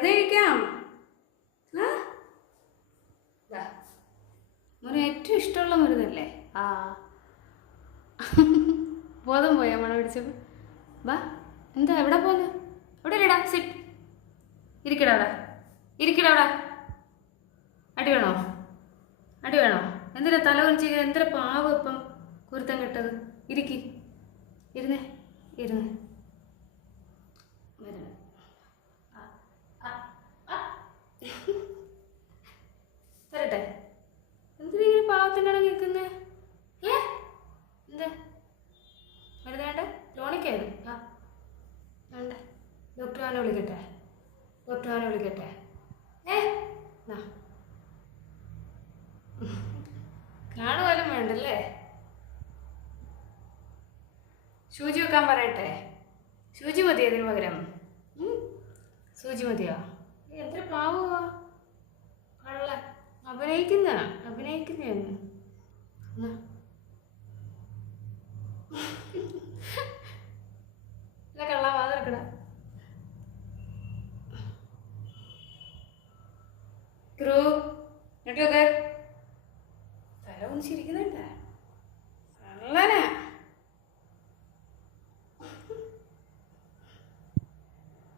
വെറുതെ ഇരിക്കാം. മോന് ഏറ്റവും ഇഷ്ടമുള്ള മരുന്നല്ലേ? ആ ബോധം പോയാ മണം പിടിച്ചപ്പോൾ? വാ, എന്താ എവിടെ പോന്ന്? ഇവിടെ ഇല്ലടാ, സിറ്റ്. ഇരിക്കടാ അവിടെ, ഇരിക്കടാ അവിടെ. അടി വേണോ? അടി വേണോ? എന്തിനാ തല കുനിച്ചിരിക്കുന്നത്? എന്തിനാ പാവം ഇപ്പം കുരുത്തം കെട്ടത്? ഇരിക്കി, ഇരുന്നേ, ഇരുന്ന് തരട്ടെ. എന്തിനാ ഇങ്ങനെ പാവത്തിൻ്റെ ഇടം നിൽക്കുന്നേ? എന്താ വെറുതെ വേണ്ട? ടോണിക്കായിരുന്നു. ആ വേണ്ട, ഡോക്ടർമാനെ വിളിക്കട്ടെ? ഡോക്ടർമാനെ വിളിക്കട്ടെ? കാണുപോലും വേണ്ടല്ലേ? സൂചി വെക്കാൻ പറയട്ടെ? സൂചി മതിയോ അതിന് പകരം? സൂചി മതിയോ? എത്ര പാവമാ കള്ള. അഭിനയിക്കുന്നതാണ്. അല്ല കള്ള, വാതിറക്കട. ക്രൂ ഇങ്ങോട്ടൊക്കെ തല കുനിച്ചിരിക്കുന്നുണ്ട കള്ളനാ.